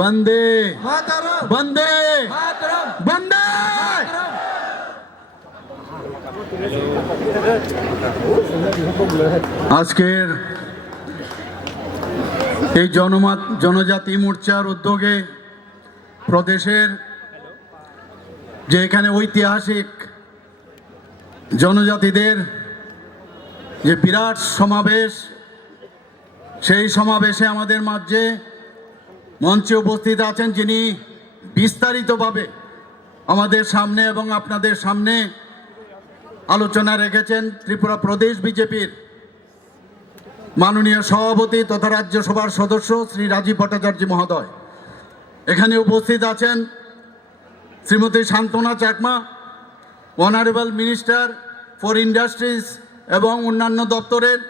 বন্দে মাতরম বন্দে মাতরম বন্দে। আজকের এই জনজাতি মোর্চার উদ্যোগে প্রদেশের যে এখানে ঐতিহাসিক জনজাতিদের যে বিরাট সমাবেশ, সেই সমাবেশে আমাদের মাঝে মঞ্চে উপস্থিত আছেন যিনি বিস্তারিতভাবে আমাদের সামনে এবং আপনাদের সামনে আলোচনা রেখেছেন ত্রিপুরা প্রদেশ বিজেপির মাননীয় সভাপতি তথা রাজ্যসভার সদস্য শ্রী রাজীব ভট্টাচার্য মহোদয়। এখানে উপস্থিত আছেন Shrimati Santana Chakma, honourable minister for industries এবং অন্যান্য দপ্তরের।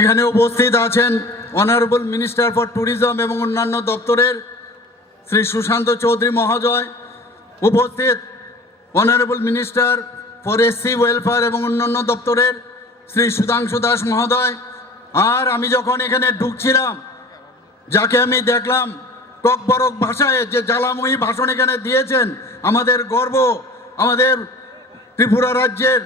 এখানে উপস্থিত আছেন অনারেবল মিনিস্টার ফর ট্যুরিজম এবং অন্যান্য দপ্তরের শ্রী সুশান্ত চৌধুরী মহোদয়। উপস্থিত honourable minister for SC welfare এবং অন্যান্য দপ্তরের শ্রী সুধাংশু দাস মহোদয়। আর আমি যখন এখানে ঢুকছিলাম, যাকে আমি দেখলাম ককবরক ভাষায় যে জ্বালাময়ী ভাষণ এখানে দিয়েছেন, আমাদের গর্ব, আমাদের ত্রিপুরা রাজ্যের,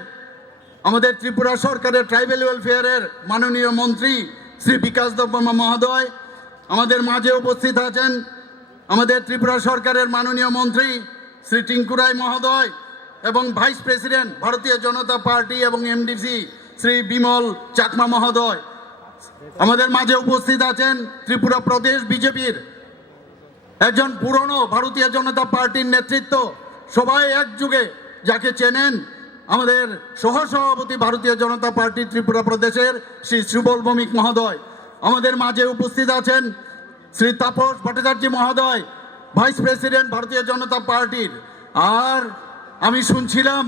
আমাদের ত্রিপুরা সরকারের ট্রাইবেল ওয়েলফেয়ারের মাননীয় মন্ত্রী শ্রী বিকাশ দেববর্মা মহোদয়। আমাদের মাঝে উপস্থিত আছেন আমাদের ত্রিপুরা সরকারের মাননীয় মন্ত্রী শ্রী টিঙ্কু রায় মহোদয় এবং ভাইস প্রেসিডেন্ট ভারতীয় জনতা পার্টি এবং এমডিসি শ্রী বিমল চাকমা মহোদয়। আমাদের মাঝে উপস্থিত আছেন ত্রিপুরা প্রদেশ বিজেপির একজন পুরনো ভারতীয় জনতা পার্টির নেতৃত্ব, সবাই একযুগে যাকে চেনেন, আমাদের সহসভাপতি ভারতীয় জনতা পার্টি ত্রিপুরা প্রদেশের শ্রী সুবল ভৌমিক মহোদয়। আমাদের মাঝে উপস্থিত আছেন শ্রী তাপস ভট্টাচার্য মহোদয়, ভাইস প্রেসিডেন্ট ভারতীয় জনতা পার্টির। আর আমি শুনছিলাম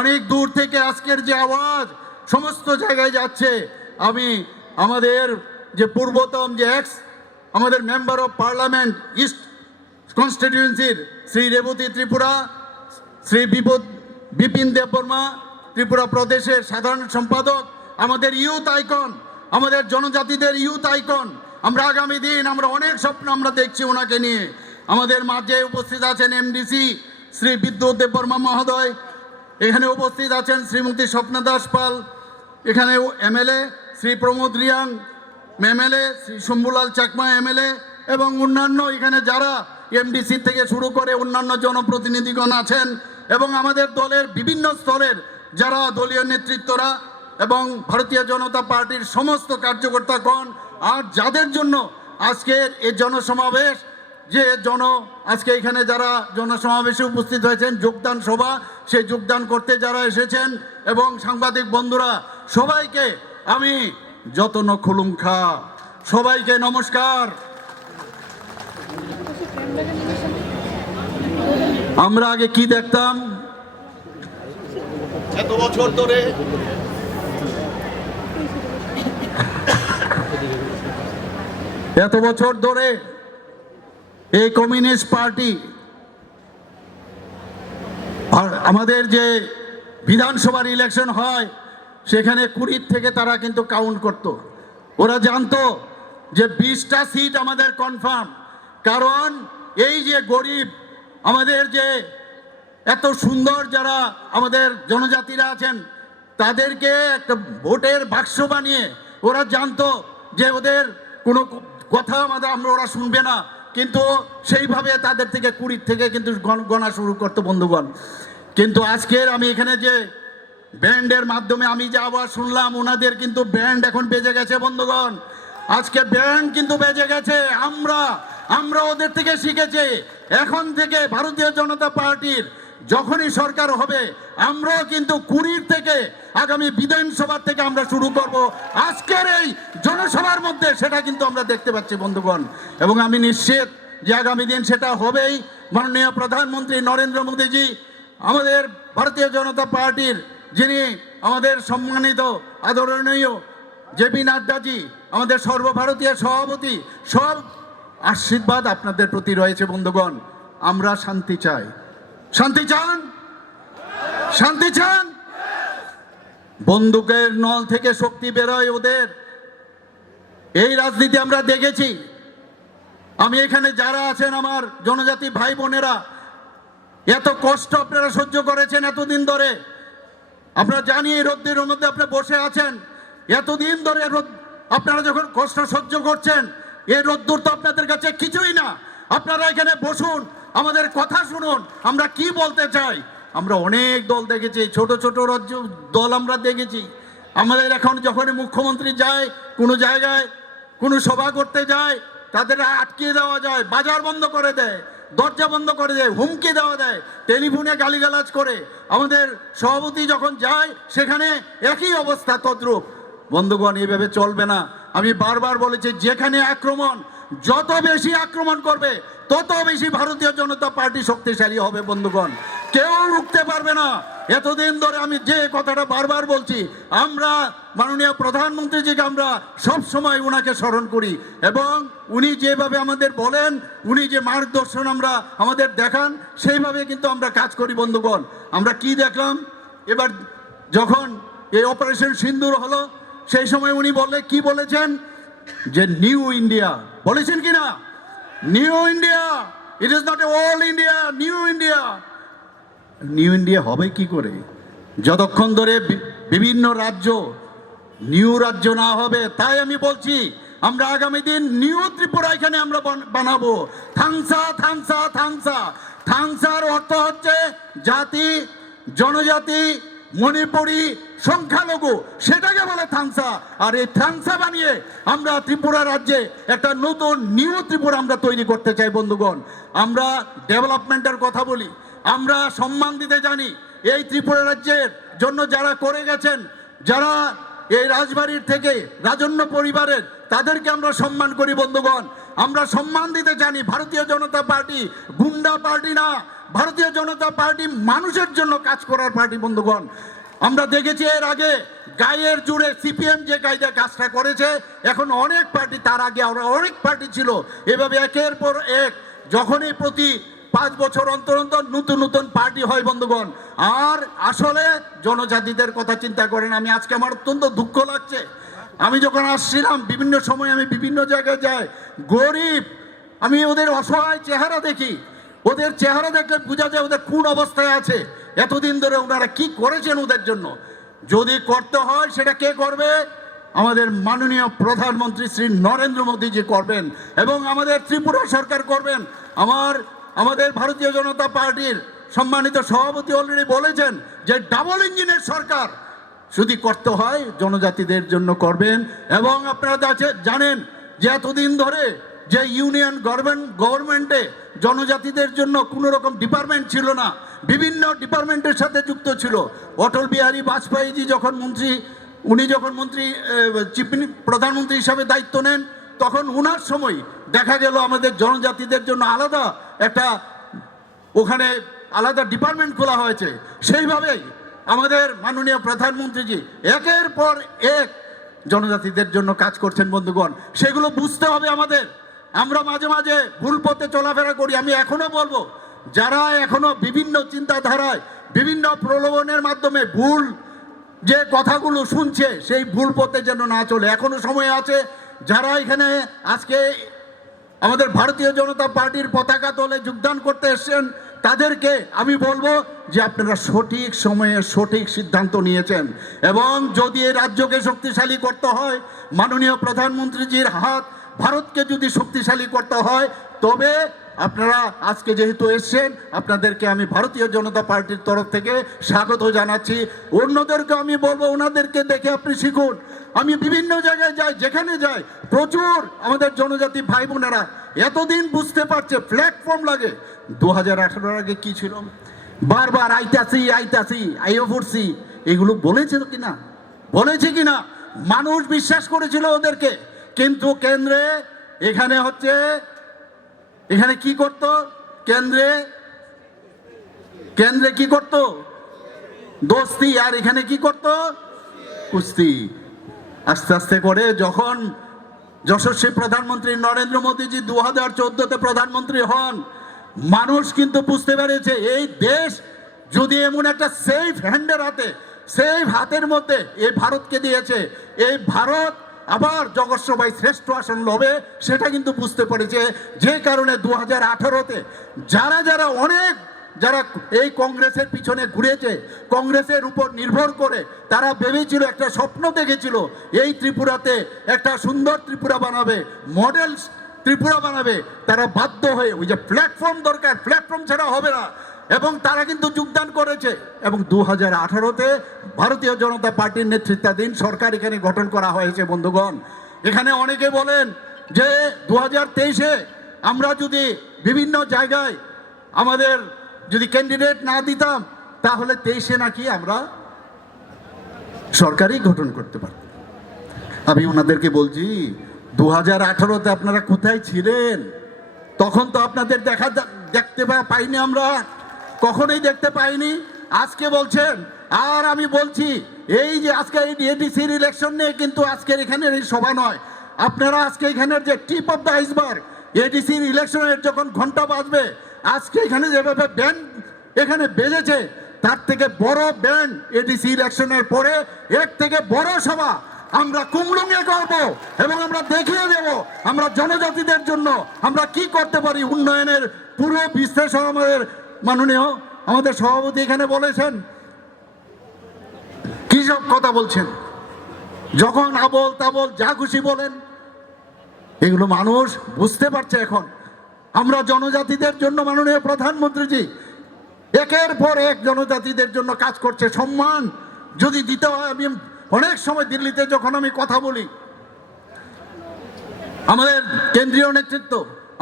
অনেক দূর থেকে আজকের যে আওয়াজ সমস্ত জায়গায় যাচ্ছে, আমি আমাদের যে পূর্বতম যে আমাদের মেম্বার অফ পার্লামেন্ট ইস্ট কনস্টিটিউয়েন্সির শ্রী রেবতী ত্রিপুরা, শ্রী বিপিন দেববর্মা ত্রিপুরা প্রদেশের সাধারণ সম্পাদক, আমাদের ইউথ আইকন, আমাদের জনজাতিদের ইউথ আইকন। আমরা আগামী দিন আমরা অনেক স্বপ্ন আমরা দেখছি ওনাকে নিয়ে। আমাদের মাঝে উপস্থিত আছেন এমডিসি শ্রী বিদ্যুৎ দেববর্মা মহোদয়। এখানে উপস্থিত আছেন শ্রীমতী স্বপ্না দাস পাল, এখানে MLA Shri Pramod Reang MLA, Shri Shambhulal Chakma MLA এবং অন্যান্য এখানে যারা এমডিসি থেকে শুরু করে অন্যান্য জনপ্রতিনিধিগণ আছেন এবং আমাদের দলের বিভিন্ন স্তরের যারা দলীয় নেতৃত্বরা এবং ভারতীয় জনতা পার্টির সমস্ত কার্যকর্তাগণ। আর যাদের জন্য আজকের এই জনসমাবেশ, যে আজকে এখানে যারা জনসমাবেশে উপস্থিত হয়েছেন, যোগদান সভা, সেই যোগদান করতে যারা এসেছেন এবং সাংবাদিক বন্ধুরা, সবাইকে আমি যতন খুলুমখা, সবাইকে নমস্কার। আমরা আগে কি দেখতাম, এত বছর ধরে এই কমিউনিস্ট পার্টি আর আমাদের যে বিধানসভার ইলেকশন হয় সেখানে 20 থেকে তারা কিন্তু কাউন্ট করত। ওরা জানতো যে 20টা সিট আমাদের কনফার্ম, কারণ এই যে গরিব আমাদের যে এত সুন্দর যারা আমাদের জনজাতিরা আছেন, তাদেরকে একটা ভোটের বাক্স বানিয়ে ওরা জানতো যে ওদের কোনো কথা ওরা শুনবে না, কিন্তু সেইভাবে তাদের থেকে 20 থেকে কিন্তু গণনা শুরু করতো বন্ধুগণ। কিন্তু আজকের আমি এখানে যে ব্যান্ডের মাধ্যমে আমি যে আওয়াজ শুনলাম, ওনাদের কিন্তু ব্যান্ড এখন বেজে গেছে বন্ধুগণ। আজকে ব্যান্ড কিন্তু বেজে গেছে। আমরা ওদের থেকে শিখেছি। এখন থেকে ভারতীয় জনতা পার্টির যখনই সরকার হবে, আমরাও কিন্তু 20 থেকে আগামী বিধানসভা থেকে আমরা শুরু করব আজকের এই জনসভার মধ্যে, সেটা কিন্তু আমরা দেখতে পাচ্ছি বন্ধুগণ। এবং আমি নিশ্চিত যে আগামী দিন সেটা হবেই। মাননীয় প্রধানমন্ত্রী নরেন্দ্র মোদীজি, আমাদের ভারতীয় জনতা পার্টির যিনি আমাদের সম্মানিত আদরণীয় জেপি নাড্ডাজি, আমাদের সর্বভারতীয় সভাপতি, সব আশীর্বাদ আপনাদের প্রতি রয়েছে বন্ধুগণ। আমরা শান্তি চাই। শান্তি চান? শান্তি চান? বন্দুকের নল থেকে শক্তি বেরোয় ওদের। এই রাজনীতি আমরা দেখেছি। আমি এখানে যারা আছেন আমার জনজাতি ভাই বোনেরা, এত কষ্ট আপনারা সহ্য করেছেন এতদিন ধরে। আমরা জানি এই রোদ্রের মধ্যে আপনারা বসে আছেন এতদিন ধরে। আপনারা যখন কষ্ট সহ্য করছেন, এই রোদ্দুর তো আপনাদের কাছে কিছুই না। আপনারা এখানে বসুন, আমাদের কথা শুনুন, আমরা কি বলতে চাই। আমরা অনেক দল দেখেছি, ছোট ছোট রাজ্য দল আমরা দেখেছি। আমাদের এখন যখনই মুখ্যমন্ত্রী যায় কোনো জায়গায়, কোনো সভা করতে যায়, তাদের আটকিয়ে দেওয়া যায়, বাজার বন্ধ করে দেয়, দরজা বন্ধ করে দেয়, হুমকি দেওয়া দেয়, টেলিফোনে গালিগালাজ করে। আমাদের সভাপতি যখন যায় সেখানে একই অবস্থা তদ্রূপ। বন্ধুগণ, এইভাবে চলবে না। আমি বারবার বলেছি, যেখানে আক্রমণ, যত বেশি আক্রমণ করবে তত বেশি ভারতীয় জনতা পার্টি শক্তিশালী হবে। বন্ধুগণ, কেউ রুখতে পারবে না। এতদিন ধরে আমি যে কথাটা বারবার বলছি, আমরা মাননীয় প্রধানমন্ত্রীজিকে আমরা সব সময় ওনাকে স্মরণ করি, এবং উনি যেভাবে আমাদের বলেন, উনি যে মার্গদর্শন আমরা আমাদের দেখান, সেইভাবে কিন্তু আমরা কাজ করি। বন্ধুগণ, আমরা কি দেখলাম এবার যখন এই অপারেশন সিন্দুর হলো, সেই সময় উনি কি বলেছেন যে নিউ ইন্ডিয়া বলেছেন কিনা? New India, it is not a all India, new India. New India হবে কি করে যতক্ষণ ধরে বিভিন্ন রাজ্য নিউ রাজ্য না হবে। তাই আমি বলছি, আমরা আগামী দিন নিউ ত্রিপুরা এখানে আমরা বানাবো। থাংসা থাংসা থাংসা। থাংসার অর্থ হচ্ছে জাতি, জনজাতি, মণিপুরি, সংখ্যালঘু, সেটাকে বলে থাংসা। আর এই থাংসা বানিয়ে আমরা ত্রিপুরা রাজ্যে একটা নতুন নিউ ত্রিপুরা আমরা তৈরি করতে চাই। বন্ধুগণ, আমরা ডেভেলপমেন্টের কথা বলি, আমরা সম্মান দিতে জানি। এই ত্রিপুরা রাজ্যের জন্য যারা করে গেছেন, যারা এই রাজবাড়ির থেকে রাজন্য পরিবারের, তাদেরকে আমরা সম্মান করি। বন্ধুগণ, আমরা সম্মান দিতে জানি। ভারতীয় জনতা পার্টি গুন্ডা পার্টি না, ভারতীয় জনতা পার্টি মানুষের জন্য কাজ করার পার্টি। বন্ধুগণ, আমরা দেখেছি এর আগে গায়ের জুড়ে সিপিএম যে কায়দা কাজটা করেছে, এখন অনেক পার্টি, তার আগে অনেক পার্টি ছিল, এভাবে একের পর এক যখনই প্রতি 5 বছর অন্তর অন্তর নতুন নতুন পার্টি হয়। বন্ধুগণ, আর আসলে জনজাতিদের কথা চিন্তা করেন। আমি আজকে আমার অত্যন্ত দুঃখ লাগছে, আমি যখন আসছিলাম বিভিন্ন সময় আমি বিভিন্ন জায়গায় যাই, গরিব, আমি ওদের অসহায় চেহারা দেখি। ওদের চেহারা দেখলে বোঝা যায় ওদের কোন অবস্থায় আছে। এতদিন ধরে ওনারা কি করেছেন ওদের জন্য। যদি করতে হয় সেটা কে করবে? আমাদের মাননীয় প্রধানমন্ত্রী শ্রী নরেন্দ্র মোদীজি করবেন, এবং আমাদের ত্রিপুরা সরকার করবেন। আমাদের ভারতীয় জনতা পার্টির সম্মানিত সভাপতি অলরেডি বলেছেন যে ডাবল ইঞ্জিনের সরকার যদি করতে হয় জনজাতিদের জন্য করবেন। এবং আপনারা জানেন যে এতদিন ধরে যে ইউনিয়ন গভর্নমেন্টে জনজাতিদের জন্য কোনো রকম ডিপার্টমেন্ট ছিল না, বিভিন্ন ডিপার্টমেন্টের সাথে যুক্ত ছিল। অটল বিহারী বাজপেয়ীজি যখন প্রধানমন্ত্রী হিসাবে দায়িত্ব নেন, তখন ওনার সময় দেখা গেল আমাদের জনজাতিদের জন্য আলাদা একটা ওখানে আলাদা ডিপার্টমেন্ট খোলা হয়েছে। সেইভাবেই আমাদের মাননীয় প্রধানমন্ত্রীজি একের পর এক জনজাতিদের জন্য কাজ করছেন। বন্ধুগণ, সেগুলো বুঝতে হবে আমাদের। আমরা মাঝে মাঝে ভুল পথে চলাফেরা করি। আমি এখনো বলবো, যারা এখনো বিভিন্ন চিন্তাধারায়, বিভিন্ন প্রলোভনের মাধ্যমে ভুল যে কথাগুলো শুনছে, সেই ভুল পথে যেন না চলে। এখনো সময় আছে। যারা এখানে আজকে আমাদের ভারতীয় জনতা পার্টির পতাকা তলে যোগদান করতে এসেছেন, তাদেরকে আমি বলবো যে আপনারা সঠিক সময়ে সঠিক সিদ্ধান্ত নিয়েছেন, এবং যদি এই রাজ্যকে শক্তিশালী করতে হয়, মাননীয় প্রধানমন্ত্রীজির হাত ভারতকে যদি শক্তিশালী করতে হয়, তবে আপনারা আজকে যেহেতু এসছেন, আপনাদেরকে আমি ভারতীয় জনতা পার্টির তরফ থেকে স্বাগত জানাচ্ছি। অন্যদেরকে আমি বলবো ওনাদেরকে দেখে আপনি শিখুন। আমি বিভিন্ন জায়গায় যাই, যেখানে যাই প্রচুর আমাদের জনজাতি ভাই বোনেরা এতদিন বুঝতে পারছে প্ল্যাটফর্ম লাগে। 2018 আগে কি ছিল? বারবার আইতাছি আইও পড়ছি, এগুলো বলেছে কিনা? বলেছে কিনা? মানুষ বিশ্বাস করেছিল ওদেরকে। কিন্তু কেন্দ্রে এখানে কি করত? কেন্দ্রে কি করত? দোস্তি। আর এখানে কি করত? কুস্তি। আস্তে আস্তে করে যখন যশস্বী প্রধানমন্ত্রী নরেন্দ্র মোদীজি 2014-তে প্রধানমন্ত্রী হন, মানুষ কিন্তু বুঝতে পেরেছে এই দেশ যদি এমন একটা সেফ হাতের মধ্যে এই ভারতকে দিয়েছে, এই ভারত আবার জগৎসভায় শ্রেষ্ঠ আসন লবে, সেটা কিন্তু বুঝতে পেরেছে। যে কারণে 2018-তে যারা এই কংগ্রেসের পিছনে ঘুরেছে, কংগ্রেসের উপর নির্ভর করে, তারা ভেবেছিল, একটা স্বপ্ন দেখেছিল, এই ত্রিপুরাতে একটা সুন্দর ত্রিপুরা বানাবে, মডেল ত্রিপুরা বানাবে, তারা বাধ্য হয়ে ওই যে প্ল্যাটফর্ম দরকার, প্ল্যাটফর্ম ছাড়া হবে না, এবং তারা কিন্তু যোগদান করেছে। এবং 2018-তে ভারতীয় জনতা পার্টির নেতৃত্বাধীন সরকার এখানে গঠন করা হয়েছে। বন্ধুগণ, এখানে অনেকে বলেন যে 2023-এ আমরা যদি বিভিন্ন জায়গায় আমাদের যদি ক্যান্ডিডেট না দিতাম, তাহলে 23-এ নাকি আমরা সরকারই গঠন করতে পারতাম। আমি ওনাদেরকে বলছি, 2018-তে আপনারা কোথায় ছিলেন? তখন তো আপনাদের দেখতে পাইনি, আমরা কখনোই দেখতে পাইনি। আজকে বলছেন, আর আমি বলছি, এই যে আজকে এই এডিসির ইলেকশন নিয়ে কিন্তু আজকের এখানের এই সভা নয়। আপনারা আজকে এখানের যে টিপ অফ দ্য আইসবার্গ, এডিসির ইলেকশনের যখন ঘন্টা বাজবে, আজকে এখানে যেভাবে ব্যান্ড এখানে বেজেছে, তার থেকে বড় ব্যান্ড এডিসি ইলেকশনের পরে এর থেকে বড় সভা আমরা কুমলুঙে করব, এবং আমরা দেখিয়ে দেব আমরা জনজাতিদের জন্য আমরা কি করতে পারি। উন্নয়নের পুরো বিশ্লেষণ আমাদের সভাপতি এখানে বলেছেন। কি সব কথা বলছেন, যখন আবল তাবল যা খুশি বলেন, এগুলো মানুষ বুঝতে পারছে। এখন আমরা জনজাতিদের জন্য মাননীয় প্রধানমন্ত্রীজি একের পর এক জনজাতিদের জন্য কাজ করছে। সম্মান যদি দিতে হয়, আমি অনেক সময় দিল্লিতে যখন আমি কথা বলি, আমাদের কেন্দ্রীয় নেতৃত্ব,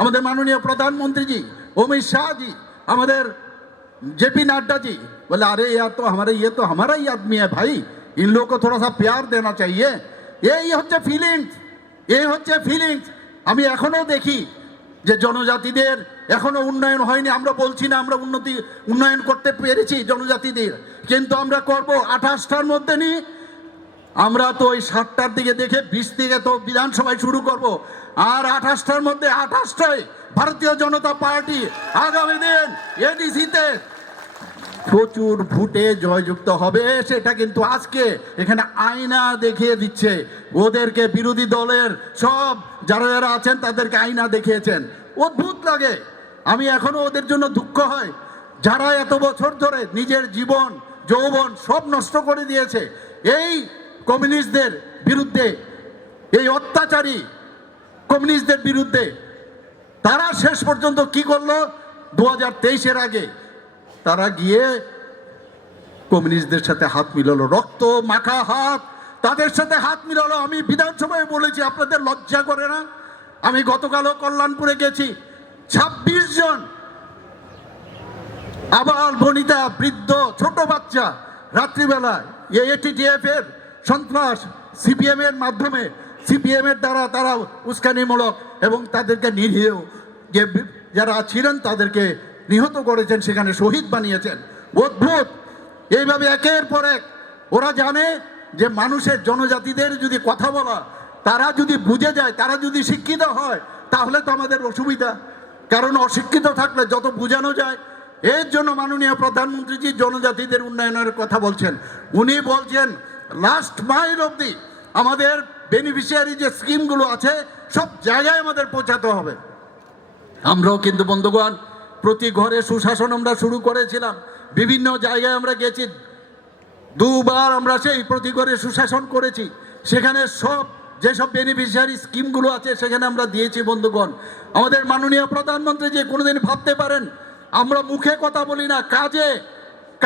আমাদের মাননীয় প্রধানমন্ত্রীজি অমিত শাহজি, আমাদের जेपी नड्डा जी बोले, अरे यार तो हमारा ही आदमी है भाई, इन लोगों को थोड़ा सा प्यार देना चाहिए। এই হচ্ছে ফিলিংস। আমি এখনো দেখি যে জনজাতিদের এখনো উন্নয়ন হয়নি। আমরা বলছি না আমরা উন্নয়ন করতে পেরেছি জনজাতিদের, কিন্তু আমরা করব। 28টার মধ্যে নি, আমরা তো ওই 7টার দিকে দেখে 20 থেকে তো বিধানসভায় শুরু করব, আর 28টার মধ্যে 28টায় ভারতীয় জনতা পার্টি আগামী দিন এডিসিতে প্রচুর ভোটে জয়যুক্ত হবে। সেটা কিন্তু আজকে এখানে আয়না দেখিয়ে দিচ্ছে। ওদেরকে বিরোধী দলের সব যারা আছেন তাদেরকে আয়না দেখিয়েছেন। অদ্ভুত লাগে। আমি এখনো ওদের জন্য দুঃখ হয়, যারা এত বছর ধরে নিজের জীবন যৌবন সব নষ্ট করে দিয়েছে এই কমিউনিস্টদের বিরুদ্ধে, এই অত্যাচারী কমিউনিস্টদের বিরুদ্ধে। তারা শেষ পর্যন্ত কি করলো? 2023-এর আগে তারা গিয়ে কমিউনিস্টদের সাথে হাত মিলালো, রক্ত মাখা হাত তাদের সাথে হাত মিলালো। আমি বিধানসভায় বলেছি, আপনাদের লজ্জা করে না? আমি গতকালও কল্যাণপুরে গেছি, 26 জন আবাল বনিতা বৃদ্ধ ছোট বাচ্চা রাত্রিবেলায় এটিটিএফ এর সন্ত্রাস, সিপিএম এর মাধ্যমে, সিপিএম এর দ্বারা তারা উস্কানিমূলক এবং তাদেরকে নিরীহ যে যারা ছিলেন তাদেরকে নিহত করেছেন, সেখানে শহীদ বানিয়েছেন। অদ্ভুত। এইভাবে একের পর এক ওরা জানে যে মানুষের জনজাতিদের যদি কথা বলা, তারা যদি বুঝে যায়, তারা যদি শিক্ষিত হয়, তাহলে তো আমাদের অসুবিধা। কারণ অশিক্ষিত থাকলে যত বোঝানো যায়। এর জন্য মাননীয় প্রধানমন্ত্রীজি জনজাতিদের উন্নয়নের কথা বলছেন। উনি বলছেন লাস্ট মাইল অবধি আমাদের বেনিফিশিয়ারি যে স্কিমগুলো আছে সব জায়গায় আমাদের পৌঁছাতে হবে। আমরাও কিন্তু বন্ধুগণ প্রতি ঘরে সুশাসন আমরা শুরু করেছিলাম, বিভিন্ন জায়গায় আমরা গেছি, 2বার আমরা সেই প্রতি ঘরে সুশাসন করেছি। সেখানে সব যেসব বেনিফিশিয়ারি স্কিমগুলো আছে সেখানে আমরা দিয়েছি। বন্ধুগণ, আমাদের মাননীয় প্রধানমন্ত্রী যে কোনোদিন ভাবতে পারেন আমরা মুখে কথা বলি না,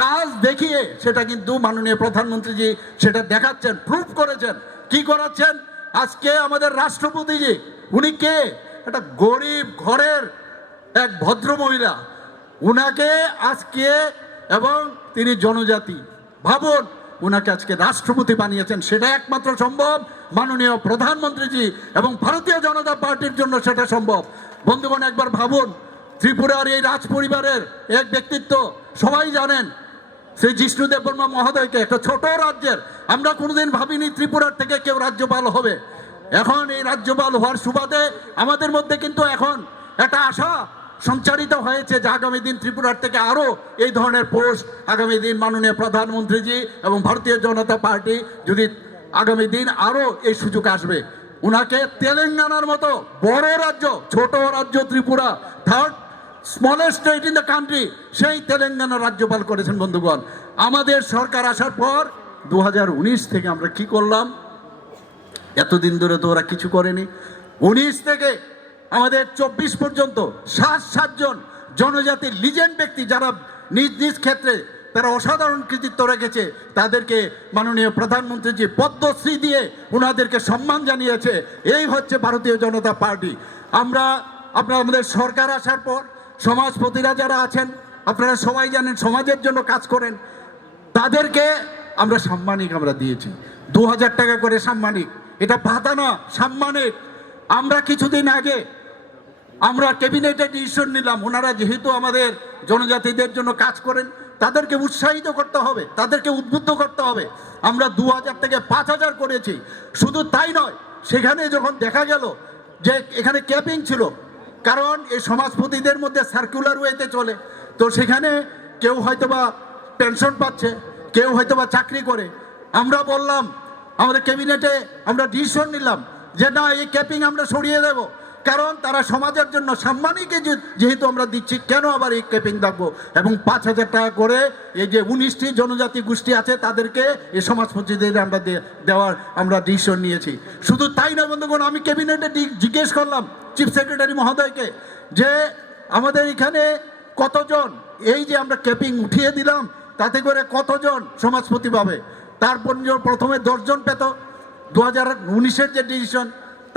কাজ দেখিয়ে সেটা কিন্তু মাননীয় প্রধানমন্ত্রীজি সেটা দেখাচ্ছেন, প্রুফ করেছেন। কি করাচ্ছেন? আজকে আমাদের রাষ্ট্রপতিজি উনি কে? একটা গরিব ঘরের এক ভদ্র মহিলা, উনাকে আজকে, এবং তিনি জনজাতি, ভাবুন উনাকে আজকে রাষ্ট্রপতি বানিয়েছেন। সেটা একমাত্র সম্ভব মাননীয় প্রধানমন্ত্রীজি এবং ভারতীয় জনতা পার্টির জন্য সেটা সম্ভব। বন্ধুগণ, একবার ভাবুন, ত্রিপুরার এই রাজ পরিবারের এক ব্যক্তিত্ব সবাই জানেন, শ্রী জিষ্ণু দেববর্মা মহোদয়কে। একটা ছোট রাজ্যের, আমরা কোনোদিন ভাবিনি ত্রিপুরার থেকে কেউ রাজ্যপাল হবে। এখন এই রাজ্যপাল হওয়ার সুবাদে আমাদের মধ্যে কিন্তু এখন একটা আশা সঞ্চারিত হয়েছে যে আগামী দিন ত্রিপুরার থেকে আরও এই ধরনের পোস্ট আগামী দিন মাননীয় প্রধানমন্ত্রীজি এবং ভারতীয় জনতা পার্টি যদি আগামী দিন আরও এই সুযোগ আসবে। উনাকে তেলেঙ্গানার মতো বড় রাজ্য, ছোট রাজ্য Tripura, third smallest state in the country, সেই তেলেঙ্গানা রাজ্যপাল করেছেন। বন্ধুগণ, আমাদের সরকার আসার পর 2019 থেকে আমরা কি করলাম? এতদিন ধরে তো ওরা কিছু করেনি। 19 থেকে আমাদের 24 পর্যন্ত 7 জন জনজাতির লিজেন্ড ব্যক্তি যারা নিজ নিজ ক্ষেত্রে তারা অসাধারণ কৃতিত্ব রেখেছে, তাদেরকে মাননীয় প্রধানমন্ত্রীজি পদ্মশ্রী দিয়ে ওনাদেরকে সম্মান জানিয়েছে। এই হচ্ছে ভারতীয় জনতা পার্টি। আপনারা আমাদের সরকার আসার পর সমাজপতিরা যারা আছেন, আপনারা সবাই জানেন সমাজের জন্য কাজ করেন, তাদেরকে আমরা সাম্মানিক আমরা দিয়েছি 2000 টাকা করে সাম্মানিক। এটা ভাতা না, সাম্মানিক। আমরা কিছুদিন আগে আমরা ক্যাবিনেটে ডিসিশন নিলাম, ওনারা যেহেতু আমাদের জনজাতিদের জন্য কাজ করেন, তাদেরকে উৎসাহিত করতে হবে, তাদেরকে উদ্বুদ্ধ করতে হবে। আমরা 2000 থেকে 5000 করেছি। শুধু তাই নয়, সেখানে যখন দেখা গেল যে এখানে ক্যাপিং ছিল, কারণ এই সমাজপতিদের মধ্যে সার্কুলার ওয়েতে চলে, তো সেখানে কেউ হয়তোবা পেনশন পাচ্ছে, কেউ হয়তোবা চাকরি করে। আমরা বললাম, আমাদের ক্যাবিনেটে আমরা ডিসিশন নিলাম যে না, এই ক্যাপিং আমরা সরিয়ে দেব, কারণ তারা সমাজের জন্য সাম্মানিকে যেহেতু আমরা দিচ্ছি, কেন আবার এই ক্যাপিং রাখবো। এবং 5000 টাকা করে এই যে 19টি জনজাতি গোষ্ঠী আছে তাদেরকে এই সমাজপতিদের আমরা দেওয়ার আমরা ডিসিশন নিয়েছি। শুধু তাই নয় বন্ধুগণ, আমি ক্যাবিনেটে জিজ্ঞেস করলাম চিফ সেক্রেটারি মহোদয়কে যে আমাদের এখানে কতজন, এই যে আমরা ক্যাপিং উঠিয়ে দিলাম তাতে করে কতজন সমাজপতি পাবে? তারপর প্রথমে 10 জন পেত 2019-এর যে ডিসিশন।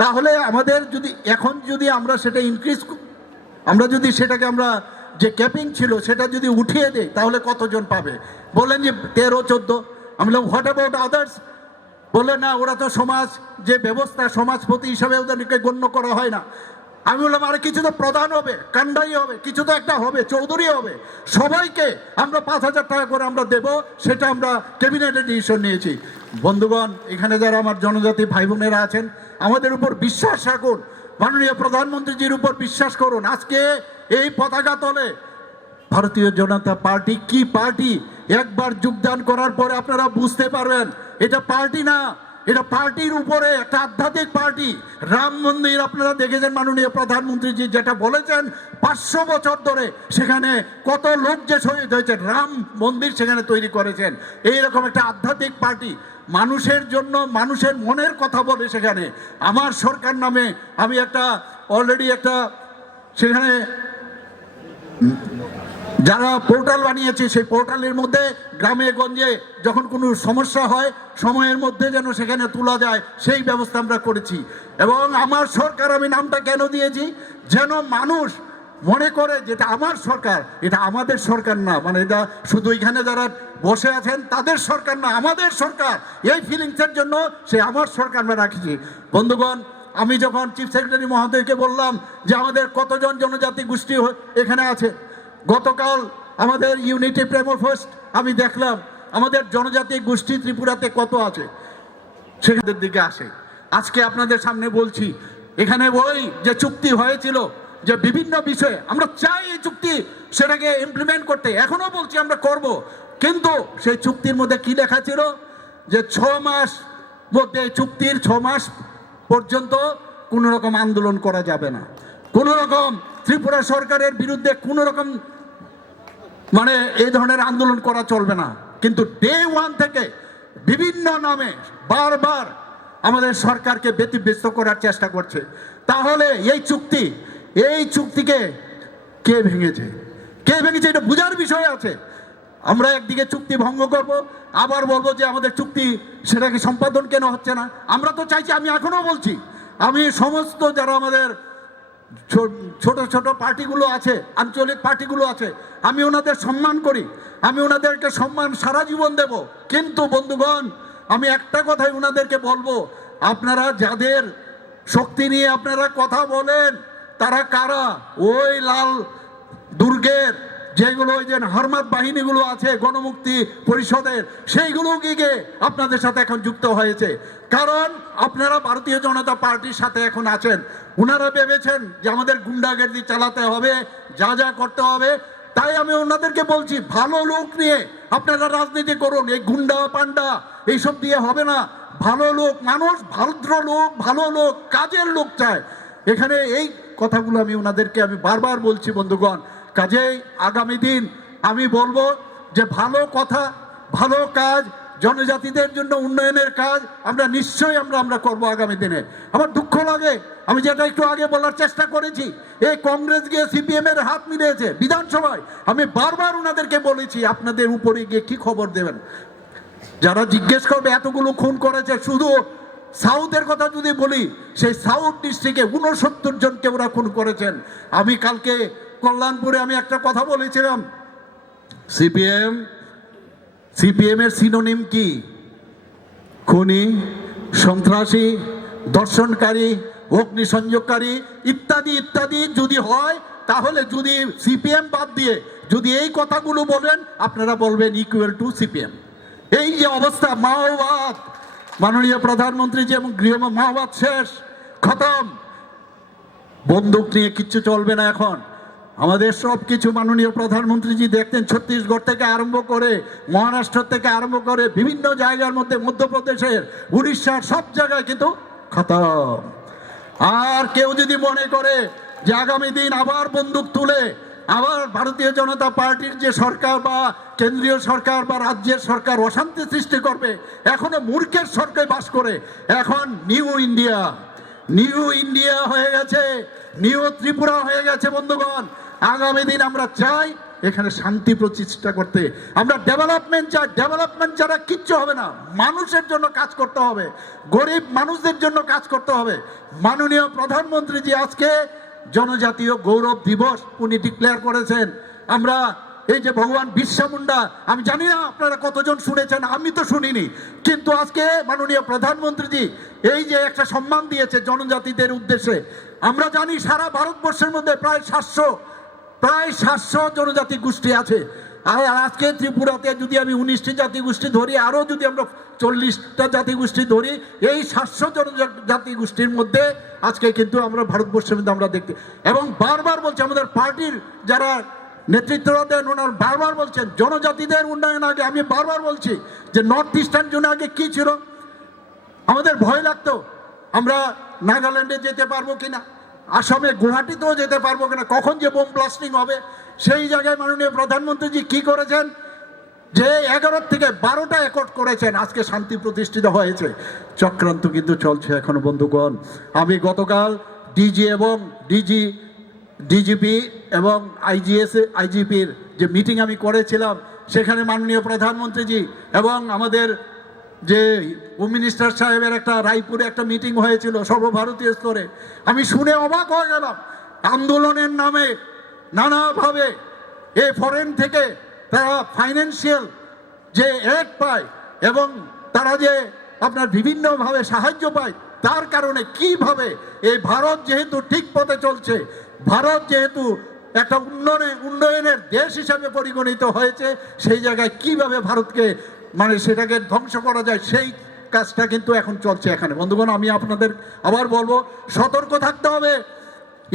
তাহলে আমাদের যদি এখন যদি আমরা সেটা ইনক্রিজ, আমরা যদি সেটাকে আমরা যে ক্যাপিং ছিল সেটা যদি উঠিয়ে দেই তাহলে কতজন পাবে? বললেন যে 13-14। আমি বললাম হোয়াট অ্যাবাউট আদার্স? বললেন না, ওরা তো সমাজ যে ব্যবস্থা, সমাজপতি হিসাবে ওদেরকে গণ্য করা হয় না। আমি বললাম আরে কিছু তো প্রধান হবে, কান্ডারি হবে, কিছু তো একটা হবে, চৌধুরী হবে। সবাইকে আমরা 5000 টাকা করে আমরা দেব, সেটা আমরা ক্যাবিনেটে ডিসিশন নিয়েছি। বন্ধুগণ, এখানে যারা আমার জনজাতি ভাই বোনেরা আছেন, আমাদের উপর বিশ্বাস রাখুন, মাননীয় প্রধানমন্ত্রীজির উপর বিশ্বাস করুন। আজকে এই পতাকা তলে ভারতীয় জনতা পার্টি কি পার্টি, একবার যোগদান করার পরে আপনারা বুঝতে পারবেন এটা পার্টি না, এটা পার্টির উপরে একটা আধ্যাত্মিক পার্টি। রাম মন্দির আপনারা দেখেছেন, মাননীয় প্রধানমন্ত্রীজি যেটা বলেছেন 500 বছর ধরে সেখানে কত লোক যে শহীদ হয়েছে, রাম মন্দির সেখানে তৈরি করেছেন। এইরকম একটা আধ্যাত্মিক পার্টি মানুষের জন্য, মানুষের মনের কথা বলে। সেখানে আমার সরকার নামে আমি একটা অলরেডি একটা সেখানে যারা পোর্টাল বানিয়েছে, সেই পোর্টালের মধ্যে গ্রামে গঞ্জে যখন কোনো সমস্যা হয় সময়ের মধ্যে যেন সেখানে তোলা যায়, সেই ব্যবস্থা আমরা করেছি। এবং আমার সরকার, আমি নামটা কেন দিয়েছি, যেন মানুষ মনে করে যেটা আমার সরকার, এটা আমাদের সরকার না, মানে এটা শুধু এখানে যারা বসে আছেন তাদের সরকার না, আমাদের সরকার। এই ফিলিংসের জন্য সে আমার সরকার আমরা রাখছি। বন্ধুগণ, আমি যখন চিফ সেক্রেটারি মহোদয়কে বললাম যে আমাদের কতজন জনজাতি গোষ্ঠী এখানে আছে, গতকাল আমাদের ইউনিটি প্রেমো ফার্স্ট আমি দেখলাম আমাদের জনজাতি গোষ্ঠী ত্রিপুরাতে কত আছে, সেখানের দিকে আসে। আজকে আপনাদের সামনে বলছি, এখানে ওই যে চুক্তি হয়েছিল যে বিভিন্ন বিষয়ে আমরা চাই এই চুক্তি সেটাকে ইমপ্লিমেন্ট করতে, এখনো বলছি আমরা করব, কিন্তু সেই চুক্তির মধ্যে কি লেখা ছিল যে 6 মাস মধ্যে, চুক্তির 6 মাস পর্যন্ত কোনো রকম আন্দোলন করা যাবে না, কোনো রকম ত্রিপুরা সরকারের বিরুদ্ধে কোনো রকম মানে এই ধরনের আন্দোলন করা চলবে না। কিন্তু ডে 1 থেকে বিভিন্ন নামে বারবার আমাদের সরকারকে ব্যতিব্যস্ত করার চেষ্টা করছে। তাহলে এই চুক্তিকে কে ভেঙেছে, এটা বোঝার বিষয় আছে। আমরা একদিকে চুক্তি ভঙ্গ করব, আবার বলবো যে আমাদের চুক্তি সেটাকে সম্পাদন কেন হচ্ছে না। আমরা তো চাইছি, আমি এখনো বলছি, আমি সমস্ত যারা আমাদের ছোট ছোট পার্টিগুলো আছে, আঞ্চলিক পার্টিগুলো আছে, আমি ওনাদের সম্মান করি, আমি ওনাদেরকে সম্মান সারা জীবন দেব। কিন্তু বন্ধুগণ, আমি একটা কথাই ওনাদেরকে বলবো, আপনারা যাদের শক্তি নিয়ে আপনারা কথা বলেন তারা কারা? ওই লাল দুর্গের যেগুলো ওই যে হারমাত বাহিনীগুলো আছে গণমুক্তি পরিষদের, সেইগুলো গিয়ে আপনাদের সাথে এখন যুক্ত হয়েছে। কারণ আপনারা ভারতীয় জনতা পার্টির সাথে এখন আছেন। ওনারা ভেবেছেন যে আমাদের গুন্ডাগর্দি চালাতে হবে, যা যা করতে হবে। তাই আমি ওনাদেরকে বলছি, ভালো লোক নিয়ে আপনারা রাজনীতি করুন, এই গুন্ডা পান্ডা এইসব দিয়ে হবে না। ভালো লোক, মানুষ ভদ্র লোক, ভালো লোক, কাজের লোক চায়। এখানে এই কথাগুলো আমি ওনাদেরকে বারবার বলছি বন্ধুগণ। কাজেই আগামী দিন আমি বলবো যে ভালো কথা, ভালো কাজ, জনজাতিদের জন্য উন্নয়নের কাজ আমরা নিশ্চয়ই আমরা করবো আগামী দিনে। আমার দুঃখ লাগে, আমি যেটা একটু আগে বলার চেষ্টা করেছি, এই কংগ্রেস গিয়ে সিপিএম এর হাত মিলিয়েছে বিধানসভায়। আমি বারবার ওনাদেরকে বলেছি আপনাদের উপরে গিয়ে কি খবর দেবেন। যারা জিজ্ঞেস করবে এতগুলো খুন করেছে, শুধু সাউথের কথা যদি বলি, সেই সাউথ ডিস্ট্রিক্টে 69 জনকে ওরা খুন করেছেন। আমি কালকে কল্যাণপুরে আমি একটা কথা বলেছিলাম, সিপিএম এর সিনোনিম কি? খুনি, সন্ত্রাসী, ধর্ষণকারী, অগ্নিসংযোগকারী ইত্যাদি ইত্যাদি যদি হয়, তাহলে যদি সিপিএম বাদ দিয়ে যদি এই কথাগুলো বলেন, আপনারা বলবেন ইকুয়াল টু সিপিএম। এই যে অবস্থা, মাওবাদ, মাননীয় প্রধানমন্ত্রী যে গৃহ মাওবাদ শেষ, খতম, বন্দুক নিয়ে কিচ্ছু চলবে না এখন। আমাদের সব কিছু মাননীয় প্রধানমন্ত্রীজি দেখতেন, ছত্তিশগড় থেকে আরম্ভ করে, মহারাষ্ট্র থেকে আরম্ভ করে বিভিন্ন জায়গার মধ্যে, মধ্যপ্রদেশের, উড়িষ্যার সব জায়গায় কিন্তু খতম। আর কেউ যদি মনে করে যে আগামী দিন আবার বন্দুক তুলে আবার ভারতীয় জনতা পার্টির যে সরকার বা কেন্দ্রীয় সরকার বা রাজ্যের সরকার অশান্তি সৃষ্টি করবে, এখনো মূর্খের সরকার বাস করে। এখন নিউ ইন্ডিয়া হয়ে গেছে, নিউ ত্রিপুরা হয়ে গেছে বন্ধুগণ। আগামী দিন আমরা চাই এখানে শান্তি প্রতিষ্ঠা করতে, আমরা ডেভেলপমেন্ট চাই। ডেভেলপমেন্ট ছাড়া কিচ্ছু হবে না। মানুষের জন্য কাজ করতে হবে, গরিব মানুষদের জন্য কাজ করতে হবে। মাননীয় প্রধানমন্ত্রীজি আজকে জনজাতীয় গৌরব দিবস উনি ডিক্লেয়ার করেছেন। আমরা এই যে ভগবান বিরসা মুন্ডা, আমি জানি না আপনারা কতজন শুনেছেন, আমি তো শুনিনি, কিন্তু আজকে মাননীয় প্রধানমন্ত্রীজি এই যে একটা সম্মান দিয়েছে জনজাতিদের উদ্দেশ্যে। আমরা জানি সারা ভারতবর্ষের মধ্যে প্রায় 700 জনজাতি গোষ্ঠী আছে। আর আজকে ত্রিপুরাতে যদি আমি 19টি জাতিগোষ্ঠী ধরি, আরও যদি আমরা 40টা জাতিগোষ্ঠী ধরি, এই 700 জনজাতি গোষ্ঠীর মধ্যে আজকে কিন্তু আমরা ভারতবর্ষের মধ্যে আমরা দেখতে, এবং বারবার বলছি আমাদের পার্টির যারা নেতৃত্বরা দেন ওনারা বারবার বলছেন জনজাতিদের উন্নয়ন আগে। আমি বারবার বলছি যে নর্থ ইস্টার্ন জোনে আগে কি ছিল, আমাদের ভয় লাগতো আমরা নাগাল্যান্ডে যেতে পারবো কিনা, আসামে গুয়াহাটিতেও যেতে পারবো কিনা, কখন যে বোম ব্লাস্টিং হবে। সেই জায়গায় মাননীয় প্রধানমন্ত্রীজি কি করেছেন, যে 11 থেকে 12টা একট করেছেন, আজকে শান্তি প্রতিষ্ঠিত হয়েছে। চক্রান্ত কিন্তু চলছে এখনো বন্ধুগণ। আমি গতকাল ডিজিপি এবং আইজিপির যে মিটিং আমি করেছিলাম, সেখানে মাননীয় প্রধানমন্ত্রীজি এবং আমাদের যে হোম মিনিস্টার সাহেবের একটা রায়পুরে একটা মিটিং হয়েছিল সর্বভারতীয় স্তরে। আমি শুনে অবাক হয়ে গেলাম, আন্দোলনের নামে নানাভাবে এই ফরেন থেকে তারা ফাইন্যান্সিয়াল যে এড পায় এবং তারা যে আপনার বিভিন্নভাবে সাহায্য পায়, তার কারণে কিভাবে এই ভারত যেহেতু ঠিক পথে চলছে, ভারত যেহেতু একটা উন্নয়নের দেশ হিসাবে পরিগণিত হয়েছে, সেই জায়গায় কিভাবে ভারতকে সেটাকে ধ্বংস করা যায়, সেই কাজটা কিন্তু এখন চলছে এখানে। বন্ধুগণ, আমি আপনাদের আবার বলবো, সতর্ক থাকতে হবে।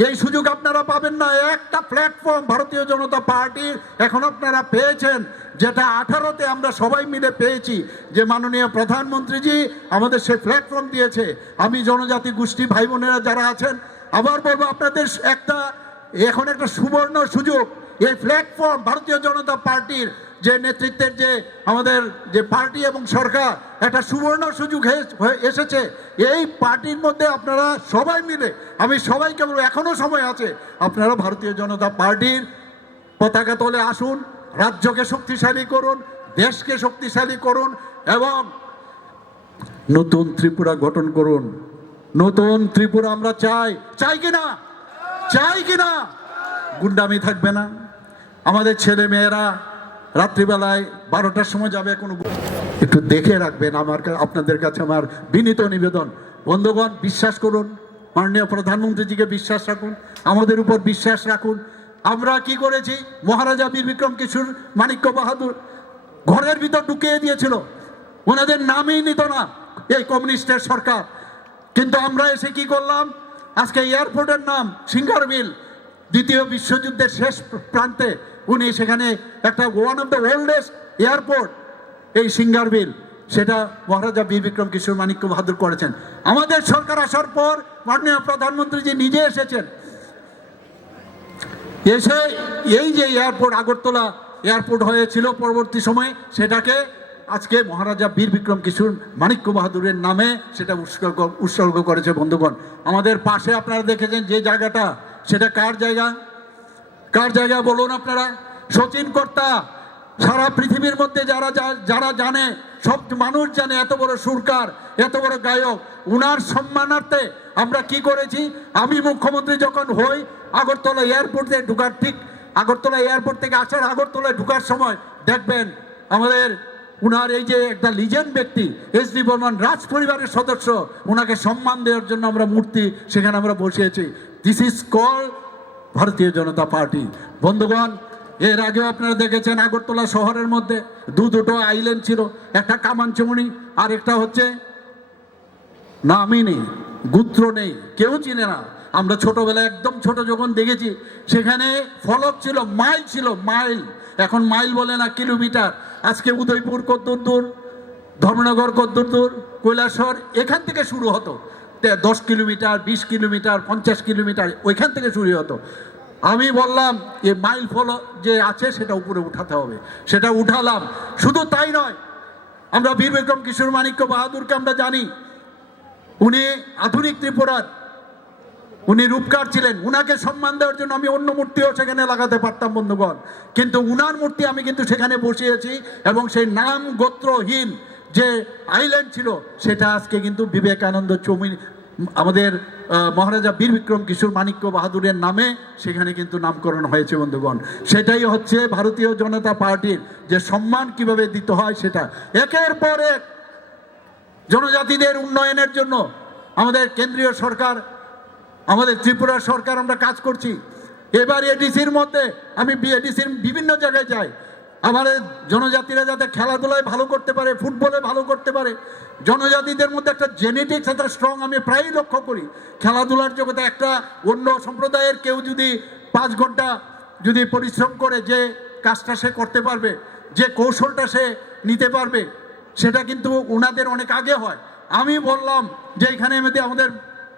এই সুযোগ আপনারা পাবেন না। একটা প্ল্যাটফর্ম ভারতীয় জনতা পার্টির এখন আপনারা পেয়েছেন, যেটা 18তে আমরা সবাই মিলে পেয়েছি, যে মাননীয় প্রধানমন্ত্রীজি আমাদের সেই প্ল্যাটফর্ম দিয়েছে। আমি জনজাতি গোষ্ঠী ভাই বোনেরা যারা আছেন, আবার বলবো আপনাদের এখন একটা সুবর্ণ সুযোগ। এই প্ল্যাটফর্ম ভারতীয় জনতা পার্টির যে নেতৃত্বের যে আমাদের যে পার্টি এবং সরকার, একটা সুবর্ণ সুযোগ এসেছে। এই পার্টির মধ্যে আপনারা সবাই মিলে, আমি সবাইকে বলবো এখনো সময় আছে, আপনারা ভারতীয় জনতা পার্টির পতাকা তলে আসুন, রাজ্যকে শক্তিশালী করুন, দেশকে শক্তিশালী করুন এবং নতুন ত্রিপুরা গঠন করুন। নতুন ত্রিপুরা আমরা চাই কিনা? গুন্ডামি থাকবে না। আমাদের ছেলে মেয়েরা রাত্রিবেলায় 12টার সময় যাবে, একটু দেখে রাখবেন। আপনাদের কাছে আমার বিনীত নিবেদন, বন্ধুগণ, বিশ্বাস করুন, মাননীয় প্রধানমন্ত্রীজিকে বিশ্বাস রাখুন, আমাদের উপর বিশ্বাস রাখুন। আমরা কি করেছি, মহারাজা বীর বিক্রম কিশোর মাণিক্য বাহাদুর ঘরের ভিতর ঢুকিয়ে দিয়েছিল, ওনাদের নামই নিত না এই কমিউনিস্টের সরকার। কিন্তু আমরা এসে কি করলাম, আজকে এয়ারপোর্টের নাম সিঙ্গারবিল, দ্বিতীয় বিশ্বযুদ্ধের শেষ প্রান্তে উনি সেখানে একটা one of the oldest airport এই সিঙ্গারবিল, সেটা মহারাজা বীর বিক্রম কিশোর মাণিক্য বাহাদুর করেছেন। আমাদের সরকার আসার পর মাননীয় প্রধানমন্ত্রীজি নিজে এসেছেন, এসে এই যে এয়ারপোর্ট আগরতলা এয়ারপোর্ট হয়েছিল পরবর্তী সময়ে, সেটাকে আজকে মহারাজা বীর বিক্রম কিশোর মাণিক্য বাহাদুরের নামে সেটা উৎসর্গ করেছে। বন্ধুগণ, আমাদের পাশে আপনারা দেখেছেন যে জায়গাটা, সেটা কার জায়গা? কার জায়গা বলুন আপনারা? শচীন কর্তা। সারা পৃথিবীর মধ্যে যারা জানে, সব মানুষ জানে, এত বড় সুরকার, এত বড় গায়ক, উনার সম্মানার্থে আমরা কি করেছি? আমি মুখ্যমন্ত্রী যখন হই, আগরতলা এয়ারপোর্টে ঢুকার ঠিক আগরতলা এয়ারপোর্ট থেকে আসার আগরতলায় ঢুকার সময় দেখবেন আমাদের উনার এই যে একটা লিজেন্ড ব্যক্তি এস.ডি. বর্মন রাজ পরিবারের সদস্য, উনাকে সম্মান দেওয়ার জন্য আমরা মূর্তি সেখানে আমরা বসিয়েছি। দিস ইজ কল ভারতীয় জনতা পার্টি। বন্ধুগণ, এর আগেও আপনারা দেখেছেন আগরতলা শহরের মধ্যে দুটো আইল্যান্ড ছিল, একটা কামানচুমনি আর একটা হচ্ছে নামই নেই, গোত্র নেই, কেউ চিনে না। আমরা ছোটবেলায় একদম ছোট যখন দেখেছি, সেখানে ফলক ছিল, মাইল ছিল, মাইল। এখন মাইল বলে না, কিলোমিটার। আজকে উদয়পুর কতদূর দূর, ধর্মনগর কতদূর দূর, কৈলাসহর, এখান থেকে শুরু হতো 10 কিলোমিটার, 20 কিলোমিটার, 50 কিলোমিটার, ওইখান থেকে শুরু হতো। আমি বললাম এই মাইল ফলক যে আছে সেটা উপরে উঠাতে হবে, সেটা উঠালাম। শুধু তাই নয়, আমরা বীর বিক্রম কিশোর মাণিক্য বাহাদুরকে আমরা জানি, উনি আধুনিক ত্রিপুরার উনি রূপকার ছিলেন। উনাকে সম্মান দেওয়ার জন্য আমি অন্য মূর্তিও সেখানে লাগাতে পারতাম বন্ধুগণ, কিন্তু উনার মূর্তি আমি কিন্তু সেখানে বসিয়েছি, এবং সেই নাম গোত্রহীন যে আইল্যান্ড ছিল সেটা আজকে কিন্তু বিবেকানন্দ চৌমুহনী আমাদের মহারাজা বীর বিক্রম কিশোর মাণিক্য বাহাদুরের নামে সেখানে কিন্তু নামকরণ হয়েছে বন্ধুগণ। সেটাই হচ্ছে ভারতীয় জনতা পার্টির যে সম্মান কিভাবে দিতে হয়, সেটা একের পর এক জনজাতিদের উন্নয়নের জন্য আমাদের কেন্দ্রীয় সরকার, আমাদের ত্রিপুরা সরকার আমরা কাজ করছি। এবার এডিসির মধ্যে আমি এডিসির বিভিন্ন জায়গায় যাই, আমাদের জনজাতিরা যাতে খেলাধুলায় ভালো করতে পারে, ফুটবলে ভালো করতে পারে, জনজাতিদের মধ্যে একটা জেনেটিক্স একটা স্ট্রং আমি প্রায়ই লক্ষ্য করি। খেলাধুলার জগতে একটা অন্য সম্প্রদায়ের কেউ যদি 5 ঘন্টা যদি পরিশ্রম করে যে কাজটা সে করতে পারবে, যে কৌশলটা সে নিতে পারবে, সেটা কিন্তু ওনাদের অনেক আগে হয়। আমি বললাম যে এখানে আমাদের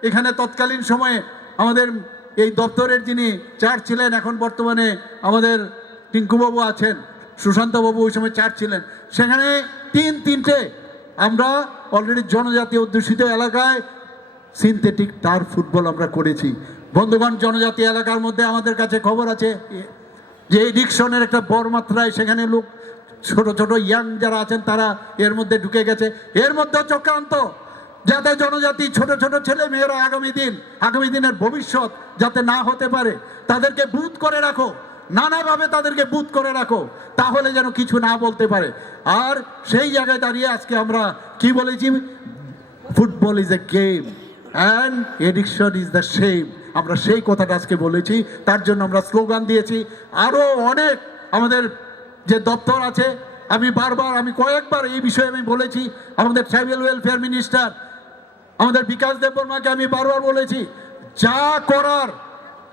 এখানে তৎকালীন সময়ে আমাদের এই দপ্তরের যিনি চার ছিলেন, এখন বর্তমানে আমাদের টিঙ্কুবাবু আছেন, সুশান্তবাবু ওই সময় চার ছিলেন, সেখানে তিনটে আমরা অলরেডি জনজাতি অধ্যুষিত এলাকায় সিনথেটিক টার্ফ ফুটবল আমরা করেছি। বন্ধুগণ, জনজাতি এলাকার মধ্যে আমাদের কাছে খবর আছে যে এডিকশনের একটা বড় মাত্রায় সেখানে লোক, ছোট ছোট ইয়াং যারা আছেন তারা এর মধ্যে ঢুকে গেছে। এর মধ্যে চক্রান্ত, যাতে জনজাতি ছোট ছোট ছেলে মেয়েরা আগামী দিনের ভবিষ্যৎ যাতে না হতে পারে, তাদেরকে বুথ করে রাখো, নানাভাবে তাদেরকে বুথ করে রাখো, তাহলে যেন কিছু না বলতে পারে। আর সেই জায়গায় দাঁড়িয়ে আজকে আমরা কি বলেছি? Football is a game and addiction is the shame. আমরা সেই কথাটা আজকে বলেছি, তার জন্য আমরা স্লোগান দিয়েছি। আরও অনেক আমাদের যে দপ্তর আছে, আমি কয়েকবার এই বিষয়ে আমি বলেছি। আমাদের ট্রাইবাল ওয়েলফেয়ার মিনিস্টার আমাদের বিকাশ দেববর্মাকে আমি বারবার বলেছি, যা করার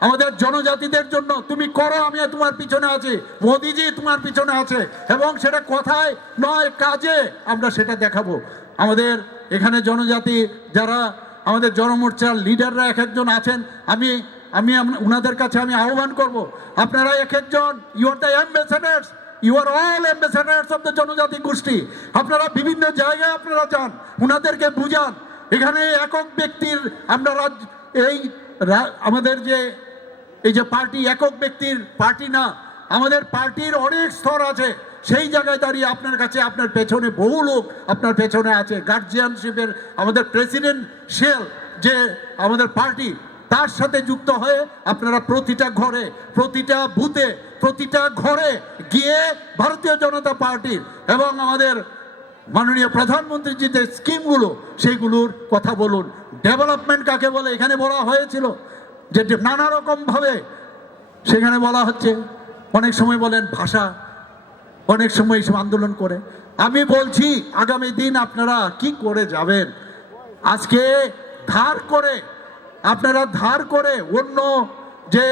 আমাদের জনজাতিদের জন্য তুমি করো, আমি তোমার পিছনে আছি, মোদিজি তোমার পিছনে আছে, এবং সেটা কথায় নয় কাজে আমরা সেটা দেখাবো। আমাদের এখানে জনজাতি যারা আমাদের জনমোর্চার লিডাররা এক একজন আছেন, আমি ওনাদের কাছে আমি আহ্বান করব, আপনারা এক একজন, you are the ambassadors, you are all ambassadors of the জনজাতি গোষ্ঠী। আপনারা বিভিন্ন জায়গায় আপনারা যান, ওনাদেরকে বুঝান। এখানে একক ব্যক্তির আমরা আমাদের যে এই যে পার্টি, একক ব্যক্তির পার্টি না, আমাদের পার্টির অনেক স্তর আছে। সেই জায়গায় দাঁড়িয়ে আপনার কাছে, আপনার পেছনে বহু লোক আপনার পেছনে আছে। গার্জিয়ানশিপের আমাদের প্রেসিডেন্সিয়াল যে আমাদের পার্টি, তার সাথে যুক্ত হয়ে আপনারা প্রতিটা ঘরে, প্রতিটা বুথে, প্রতিটা ঘরে গিয়ে ভারতীয় জনতা পার্টির এবং আমাদের মাননীয় প্রধানমন্ত্রীর যে স্কিমগুলো সেইগুলোর কথা বলুন। ডেভেলপমেন্ট কাকে বলে এখানে বলা হয়েছিল, যে নানা রকমভাবে সেখানে বলা হচ্ছে। অনেক সময় বলেন ভাষা, অনেক সময় এইসব আন্দোলন করে। আমি বলছি আগামী দিন আপনারা কি করে যাবেন? আজকে আপনারা ধার করে অন্য যে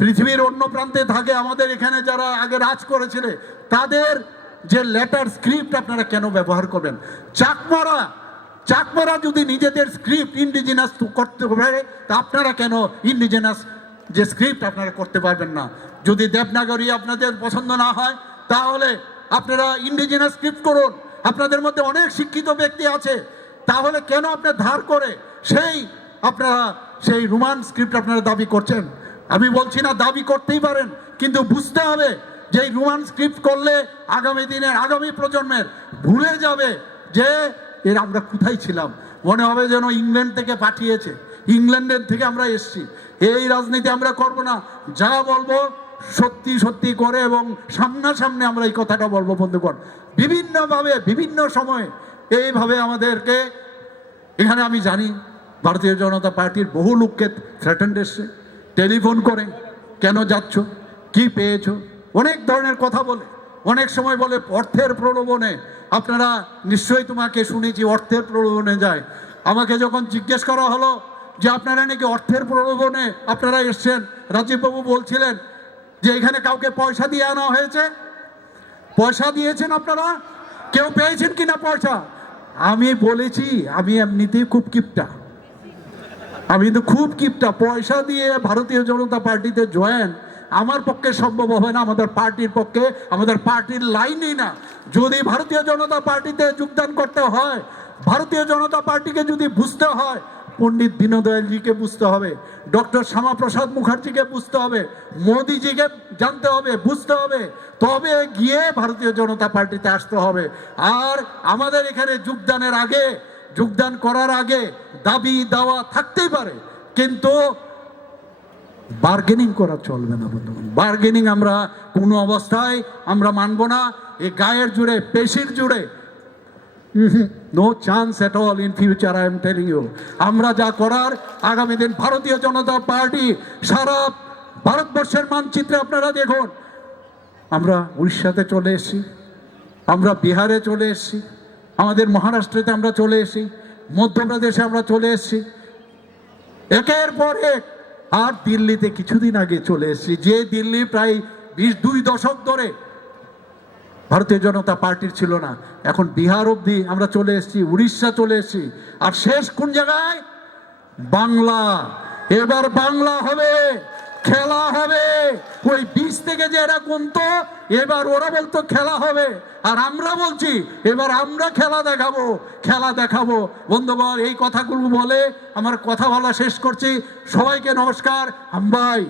পৃথিবীর অন্য প্রান্তে থাকে, আমাদের এখানে যারা আগে রাজ করেছিল, তাদের যে লেটার স্ক্রিপ্ট আপনারা কেন ব্যবহার করবেন? চাকমারা যদি নিজেদের স্ক্রিপ্ট ইন্ডিজিনাস করতে পারে, তা আপনারা কেন ইন্ডিজিনাস যে স্ক্রিপ্ট আপনারা করতে পারবেন না? যদি দেবনাগরী আপনাদের পছন্দ না হয়, তাহলে আপনারা ইন্ডিজিনাস স্ক্রিপ্ট করুন। আপনাদের মধ্যে অনেক শিক্ষিত ব্যক্তি আছে, তাহলে কেন আপনার ধার করে আপনারা সেই রোমান স্ক্রিপ্ট আপনারা দাবি করছেন? আমি বলছি না, দাবি করতেই পারেন, কিন্তু বুঝতে হবে যে এই রোমান স্ক্রিপ্ট করলে আগামী দিনের আগামী প্রজন্মের ভুলে যাবে যে এর আমরা কোথায় ছিলাম। মনে হবে যেন ইংল্যান্ড থেকে পাঠিয়েছে, ইংল্যান্ডের থেকে আমরা এসছি। এই রাজনীতি আমরা করব না। যা বলবো সত্যি সত্যি করে এবং সামনাসামনি আমরা এই কথাটা বলবো। বন্ধুগণ, বিভিন্নভাবে বিভিন্ন সময়ে এইভাবে আমাদেরকে এখানে, আমি জানি ভারতীয় জনতা পার্টির বহু লোককে থ্রেটেন্ড এসছে, টেলিফোন করে কেন যাচ্ছ, কি পেয়েছো, অনেক ধরনের কথা বলে। অনেক সময় বলে অর্থের প্রলোভনে, আপনারা নিশ্চয়ই তোমাকে শুনেছি অর্থের প্রলোভনে যায়। আমাকে যখন জিজ্ঞেস করা হলো যে আপনারা নাকি অর্থের প্রলোভনে আপনারা এসছেন, রাজীববাবু বলছিলেন যে এখানে কাউকে পয়সা দিয়ে আনা হয়েছে। পয়সা দিয়েছেন আপনারা? কেউ পেয়েছেন কিনা পয়সা? আমি বলেছি আমি এমনিতেই খুব কিপটা, আমি তো খুব কিপটা। পয়সা দিয়ে ভারতীয় জনতা পার্টিতে জয়েন আমার পক্ষে সম্ভব হবে না, আমাদের পার্টির পক্ষে, আমাদের পার্টির লাইনই না। যদি ভারতীয় জনতা পার্টিতে যোগদান করতে হয়, ভারতীয় জনতা পার্টিকে যদি বুঝতে হয়, পণ্ডিত দীনদয়ালজিকে বুঝতে হবে, ডক্টর শ্যামাপ্রসাদ মুখার্জিকে বুঝতে হবে, মোদিজিকে জানতে হবে, বুঝতে হবে, তবে গিয়ে ভারতীয় জনতা পার্টিতে আসতে হবে। আর আমাদের এখানে যোগদান করার আগে দাবি দাওয়া থাকতেই পারে, কিন্তু বার্গেনিং করা চলবে না বন্ধুগণ। বার্গেনিং আমরা কোনো অবস্থায় আমরা মানব না। এই গায়ের জুড়ে, পেশির জুড়ে, no chance at all in future, I am telling you. আমরা যা করার আগামী দিন, ভারতীয় জনতা পার্টি সারা ভারতবর্ষের মানচিত্রে আপনারা দেখুন, আমরা উড়িষ্যাতে চলে এসেছি, আমরা বিহারে চলে এসেছি, আমাদের মহারাষ্ট্রেতে আমরা চলে এসেছি, মধ্যপ্রদেশে আমরা চলে এসেছি, একের পর এক। আর দিল্লিতে কিছুদিন আগে চলে এসেছি, যে দিল্লি প্রায় ২ দশক ধরে ভারতীয় জনতা পার্টির ছিল না। এখন বিহার অবধি আমরা চলে এসেছি, উড়িষ্যা চলে এসেছি, আর শেষ কোন জায়গায়? বাংলা। এবার বাংলা হবে, খেলা হবে। ওই ২০ থেকে যে এরা গুনতো, এবার ওরা বলতো খেলা হবে, আর আমরা বলছি এবার আমরা খেলা দেখাবো। বন্ধুগণ, এই কথাগুলো বলে আমার কথা বলা শেষ করছি। সবাইকে নমস্কার। হাম্বাই।